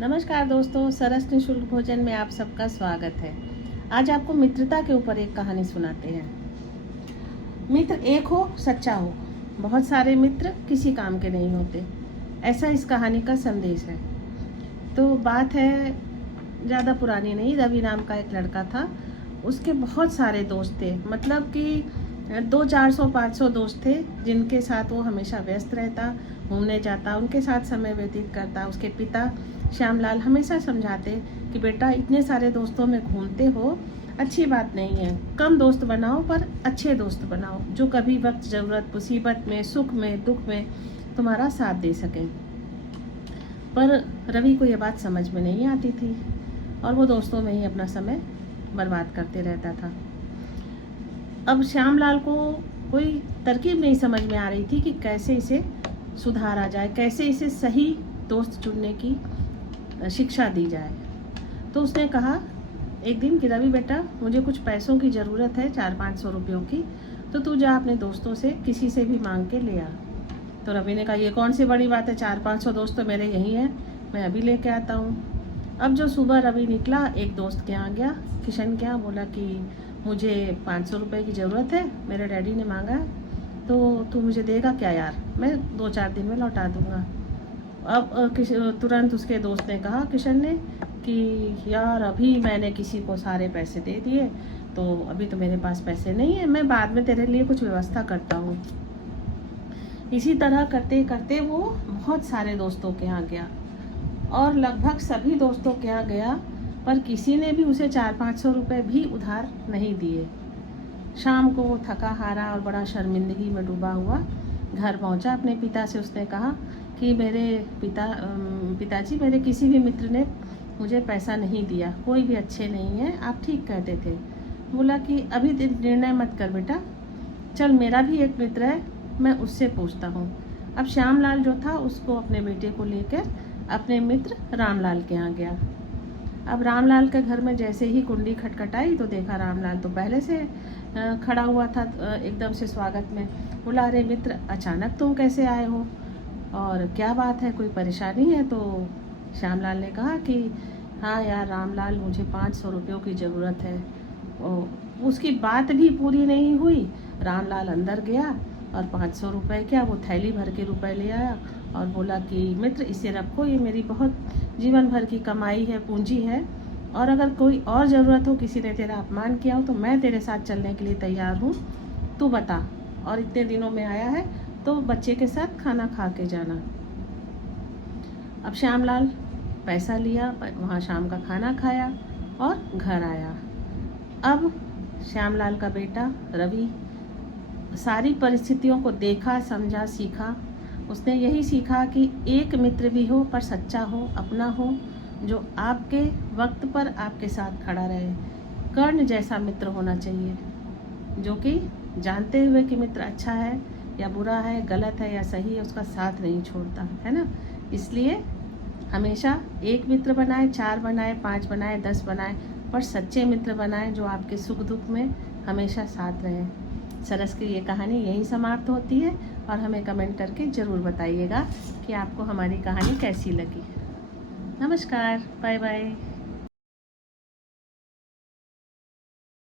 नमस्कार दोस्तों, सरस निशुल्क भोजन में आप सबका स्वागत है। आज आपको मित्रता के ऊपर एक कहानी सुनाते हैं। मित्र एक हो, सच्चा हो। बहुत सारे मित्र किसी काम के नहीं होते, ऐसा इस कहानी का संदेश है। तो बात है ज़्यादा पुरानी नहीं, रवि नाम का एक लड़का था। उसके बहुत सारे दोस्त थे, मतलब कि 200-400-500 दोस्त थे जिनके साथ वो हमेशा व्यस्त रहता, घूमने जाता, उनके साथ समय व्यतीत करता। उसके पिता श्यामलाल हमेशा समझाते कि बेटा, इतने सारे दोस्तों में घूमते हो, अच्छी बात नहीं है। कम दोस्त बनाओ, पर अच्छे दोस्त बनाओ जो कभी वक्त ज़रूरत, मुसीबत में, सुख में, दुख में तुम्हारा साथ दे सकें। पर रवि को ये बात समझ में नहीं आती थी और वो दोस्तों में ही अपना समय बर्बाद करते रहता था। अब श्यामलाल को कोई तरकीब नहीं समझ में आ रही थी कि कैसे इसे सुधारा जाए, कैसे इसे सही दोस्त चुनने की शिक्षा दी जाए। तो उसने कहा एक दिन कि रवि बेटा, मुझे कुछ पैसों की ज़रूरत है, 400-500 रुपयों की, तो तू जा अपने दोस्तों से किसी से भी मांग के ले आ। तो रवि ने कहा, ये कौन सी बड़ी बात है, 400-500 दोस्त तो मेरे यहीं हैं, मैं अभी लेके आता हूँ। अब जो सुबह रवि निकला, एक दोस्त के यहाँ गया, किशन के यहाँ, बोला कि मुझे 500 रुपये की ज़रूरत है, मेरे डैडी ने मांगा है, तो तू मुझे देगा क्या यार, मैं 2-4 दिन में लौटा दूँगा। अब तुरंत उसके दोस्त ने कहा, किशन ने, कि यार अभी मैंने किसी को सारे पैसे दे दिए, तो अभी तो मेरे पास पैसे नहीं है, मैं बाद में तेरे लिए कुछ व्यवस्था करता हूँ। इसी तरह करते करते वो बहुत सारे दोस्तों के यहाँ गया और लगभग सभी दोस्तों के यहाँ गया, पर किसी ने भी उसे 400-500 रुपये भी उधार नहीं दिए। शाम को वो थका हारा और बड़ा शर्मिंदगी में डूबा हुआ घर पहुंचा। अपने पिता से उसने कहा कि मेरे पिताजी, मेरे किसी भी मित्र ने मुझे पैसा नहीं दिया, कोई भी अच्छे नहीं है, आप ठीक कहते थे। बोला कि अभी निर्णय मत कर बेटा, चल मेरा भी एक मित्र है, मैं उससे पूछता हूँ। अब श्यामलाल जो था, उसको अपने बेटे को लेकर अपने मित्र रामलाल के यहाँ गया। अब रामलाल के घर में जैसे ही कुंडी खटखटाई तो देखा रामलाल तो पहले से खड़ा हुआ था एकदम से स्वागत में। बोला, अरे मित्र, अचानक तुम कैसे आए हो और क्या बात है, कोई परेशानी है? तो श्यामलाल ने कहा कि हाँ यार रामलाल, मुझे 500 रुपयों की ज़रूरत है। उसकी बात भी पूरी नहीं हुई, रामलाल अंदर गया और 500 रुपये क्या, वो थैली भर के रुपए ले आया और बोला कि मित्र, इसे रखो, ये मेरी बहुत जीवन भर की कमाई है, पूंजी है, और अगर कोई और ज़रूरत हो, किसी ने तेरा अपमान किया हो, तो मैं तेरे साथ चलने के लिए तैयार हूँ, तू बता। और इतने दिनों में आया है तो बच्चे के साथ खाना खा के जाना। अब श्यामलाल पैसा लिया, वहाँ शाम का खाना खाया और घर आया। अब श्यामलाल का बेटा रवि सारी परिस्थितियों को देखा, समझा, सीखा। उसने यही सीखा कि एक मित्र भी हो पर सच्चा हो, अपना हो, जो आपके वक्त पर आपके साथ खड़ा रहे। कर्ण जैसा मित्र होना चाहिए, जो कि जानते हुए कि मित्र अच्छा है या बुरा है, गलत है या सही है, उसका साथ नहीं छोड़ता, है ना। इसलिए हमेशा एक मित्र बनाए, 4 बनाए, 5 बनाए, 10 बनाए, पर सच्चे मित्र बनाए जो आपके सुख दुख में हमेशा साथ रहें। सरस की ये कहानी यहीं समाप्त होती है और हमें कमेंट करके ज़रूर बताइएगा कि आपको हमारी कहानी कैसी लगी। नमस्कार, बाय बाय।